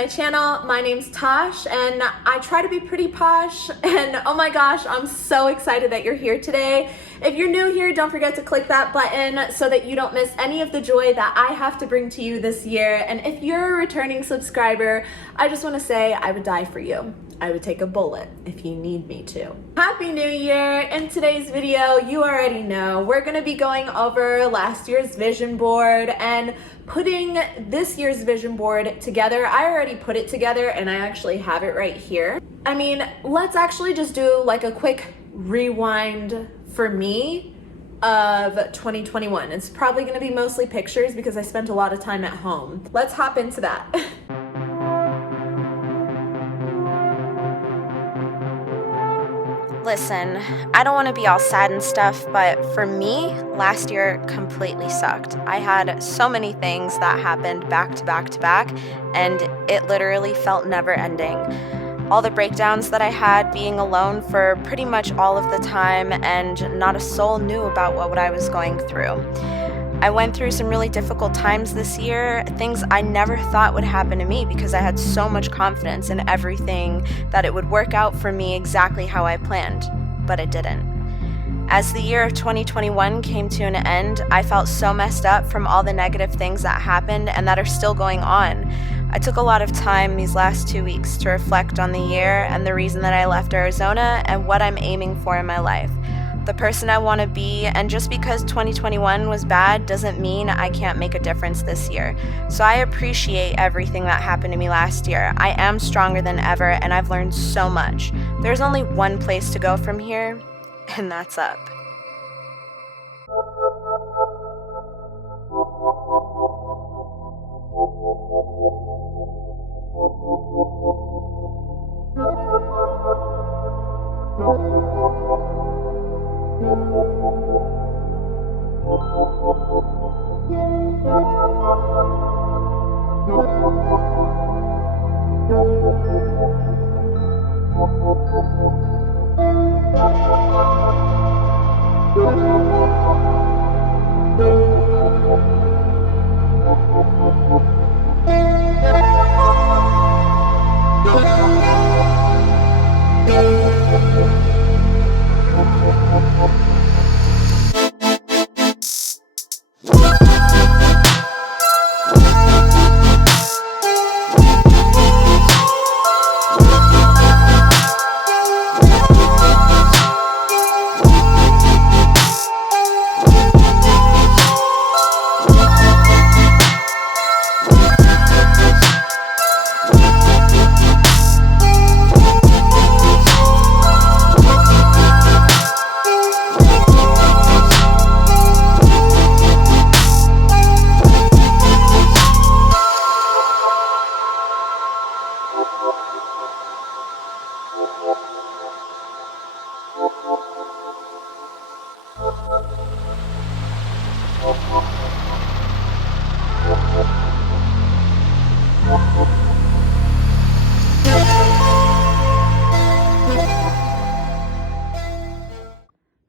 my channel. My name's Tosh and I try to be pretty posh, and oh my gosh, I'm so excited that you're here today. If you're new here, don't forget to click that button so that you don't miss any of the joy that I have to bring to you this year. And if you're a returning subscriber, I just want to say I would die for you. I would take a bullet if you need me to. Happy New Year! In today's video, you already know, we're gonna be going over last year's vision board and putting this year's vision board together. I already put it together and I actually have it right here. I mean, let's actually just do like a quick rewind for me of 2021. It's probably gonna be mostly pictures because I spent a lot of time at home. Let's hop into that. Listen, I don't want to be all sad and stuff, but for me, last year completely sucked. I had so many things that happened back to back to back, and it literally felt never ending. All the breakdowns that I had, being alone for pretty much all of the time, and not a soul knew about what I was going through. I went through some really difficult times this year, things I never thought would happen to me because I had so much confidence in everything that it would work out for me exactly how I planned, but it didn't. As the year of 2021 came to an end, I felt so messed up from all the negative things that happened and that are still going on. I took a lot of time these last 2 weeks to reflect on the year and the reason that I left Arizona and what I'm aiming for in my life. The person I want to be, and just because 2021 was bad doesn't mean I can't make a difference this year. So I appreciate everything that happened to me last year. I am stronger than ever, and I've learned so much. There's only one place to go from here, and that's up.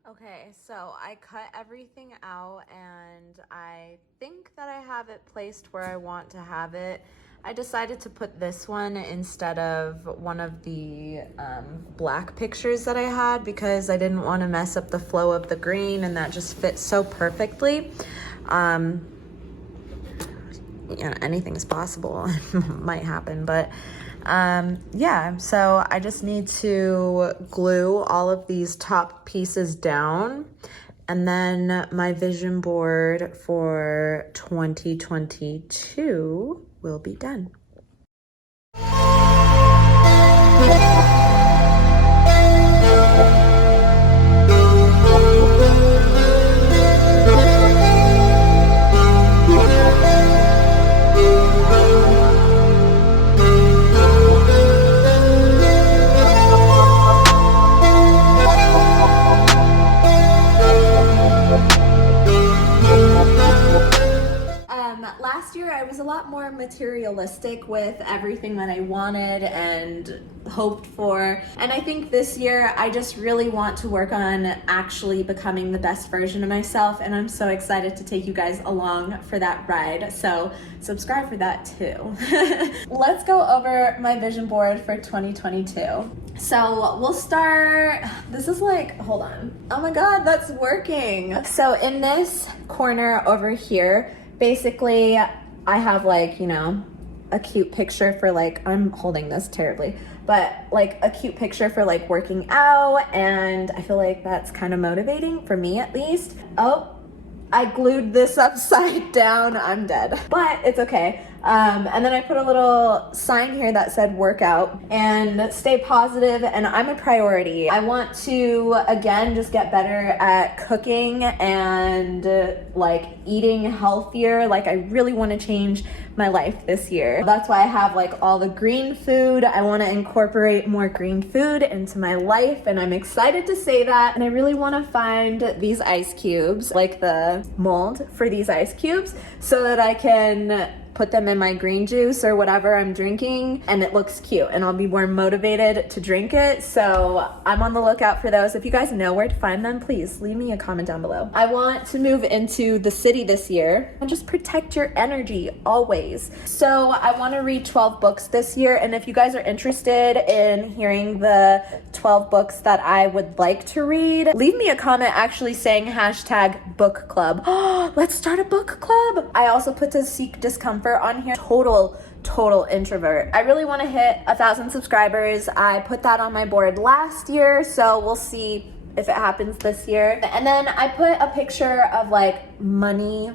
Okay, so I cut everything out and I think that I have it placed where I want to have it. I decided to put this one instead of one of the black pictures that I had because I didn't want to mess up the flow of the green, and that just fits so perfectly. Yeah, anything is possible. It might happen, but yeah, so I just need to glue all of these top pieces down, and then my vision board for 2022 will be done. Last year I was a lot more materialistic realistic with everything that I wanted and hoped for. And I think this year I just really want to work on actually becoming the best version of myself, and I'm so excited to take you guys along for that ride. So subscribe for that too. Let's go over my vision board for 2022. So we'll start, this is like, hold on. Oh my God, that's working. So in this corner over here, basically I have like, you know, a cute picture for like, I'm holding this terribly, but like a cute picture for like working out, and I feel like that's kind of motivating for me at least. Oh, I glued this upside down, I'm dead, but it's okay. And then I put a little sign here that said workout and stay positive, and I'm a priority. I want to, again, just get better at cooking and like eating healthier. Like I really want to change my life this year. That's why I have like all the green food. I want to incorporate more green food into my life, and I'm excited to say that. And I really want to find these ice cubes, like the mold for these ice cubes, so that I can put them in my green juice or whatever I'm drinking, and it looks cute and I'll be more motivated to drink it. So I'm on the lookout for those. If you guys know where to find them, please leave me a comment down below. I want to move into the city this year and just protect your energy always. So I want to read 12 books this year, and if you guys are interested in hearing the 12 books that I would like to read, leave me a comment actually saying hashtag book club. Oh, let's start a book club. I also put to seek discomfort on here. Total introvert. I really want to hit 1,000 subscribers. I put that on my board last year, so we'll see if it happens this year. And then I put a picture of like money.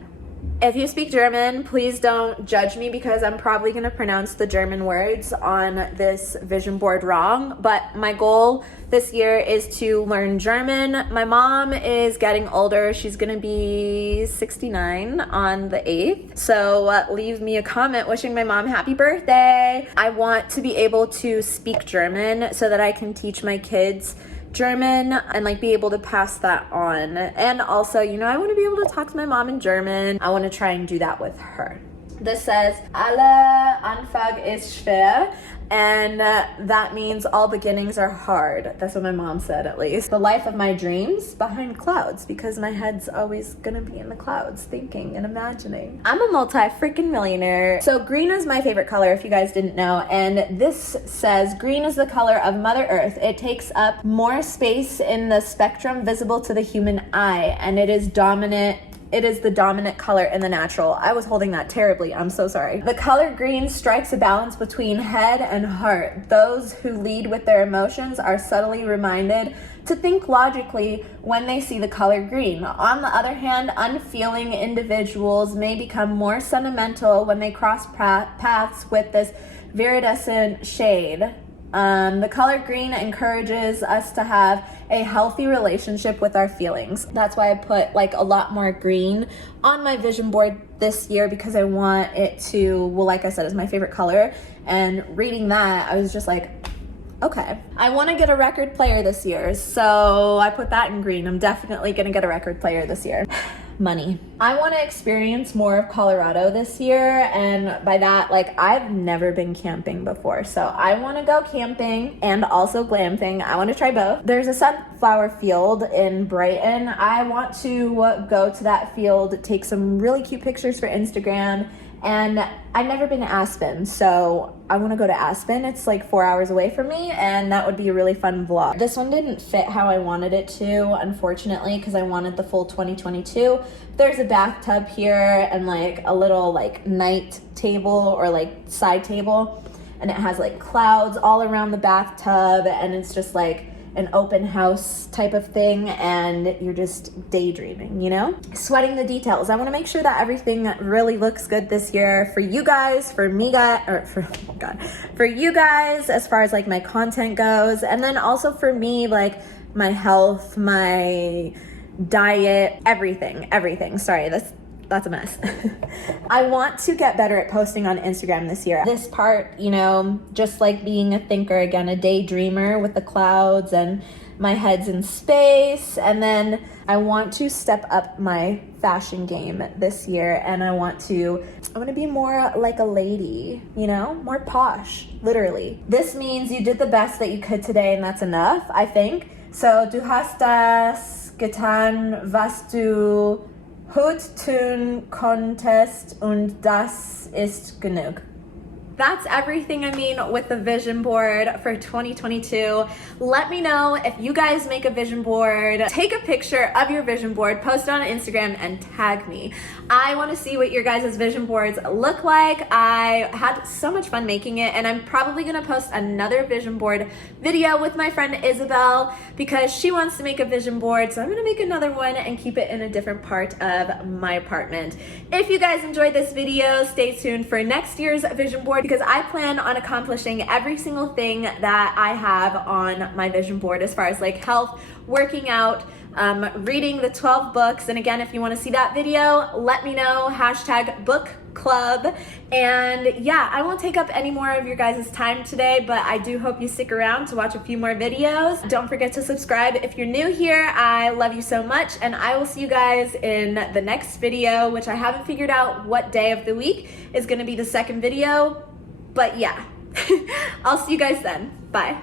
If you speak German, please don't judge me because I'm probably going to pronounce the German words on this vision board wrong. But my goal this year is to learn German. My mom is getting older. She's going to be 69 on the 8th. So leave me a comment wishing my mom happy birthday. I want to be able to speak German so that I can teach my kids German and like be able to pass that on. And also, you know, I want to be able to talk to my mom in German. I want to try and do that with her. This says alle Anfang ist schwer, and that means all beginnings are hard. That's what my mom said, at least. The life of my dreams behind clouds, because my head's always gonna be in the clouds thinking and imagining. I'm a multi-freaking millionaire. So green is my favorite color, if you guys didn't know, and this says green is the color of Mother Earth. It takes up more space in the spectrum visible to the human eye, and it is dominant. It is the dominant color in the natural. I was holding that terribly. I'm so sorry. The color green strikes a balance between head and heart. Those who lead with their emotions are subtly reminded to think logically when they see the color green. On the other hand, unfeeling individuals may become more sentimental when they cross paths with this viridescent shade. The color green encourages us to have a healthy relationship with our feelings. That's why I put like a lot more green on my vision board this year, because I want it to, well, like I said, it's my favorite color. And reading that, I was just like, okay. I want to get a record player this year, so I put that in green. I'm definitely gonna get a record player this year. Money. I want to experience more of Colorado this year, and by that, like, I've never been camping before, so I want to go camping and also glamping. I want to try both. There's a sunflower field in Brighton. I want to go to that field, take some really cute pictures for Instagram, and I've never been to Aspen, so I want to go to Aspen. It's like 4 hours away from me, and that would be a really fun vlog. This one didn't fit how I wanted it to, unfortunately, because I wanted the full 2022. There's a bathtub here and like a little like night table or like side table, and it has like clouds all around the bathtub, and it's just like an open house type of thing, and you're just daydreaming, you know? Sweating the details. I want to make sure that everything really looks good this year for you guys, for me guys, or for you guys as far as like my content goes, and then also for me, like my health, my diet, everything. Sorry, that's a mess. I want to get better at posting on Instagram this year. This part, you know, just like being a thinker again, a daydreamer with the clouds and my head's in space. And then I want to step up my fashion game this year, and I want to be more like a lady, you know, more posh, literally. This means you did the best that you could today, and that's enough, I think. So, du hast das getan, was du heute tun konntest, und das ist genug. That's everything, I mean, with the vision board for 2022. Let me know if you guys make a vision board. Take a picture of your vision board, post it on Instagram, and tag me. I want to see what your guys' vision boards look like. I had so much fun making it, and I'm probably going to post another vision board video with my friend Isabel because she wants to make a vision board. So I'm going to make another one and keep it in a different part of my apartment. If you guys enjoyed this video, stay tuned for next year's vision board, because I plan on accomplishing every single thing that I have on my vision board as far as like health, working out, reading the 12 books. And again, if you want to see that video, let me know, #book club. And yeah, I won't take up any more of your guys' time today, but I do hope you stick around to watch a few more videos. Don't forget to subscribe if you're new here. I love you so much, and I will see you guys in the next video, which I haven't figured out what day of the week is going to be the second video. But yeah, I'll see you guys then. Bye.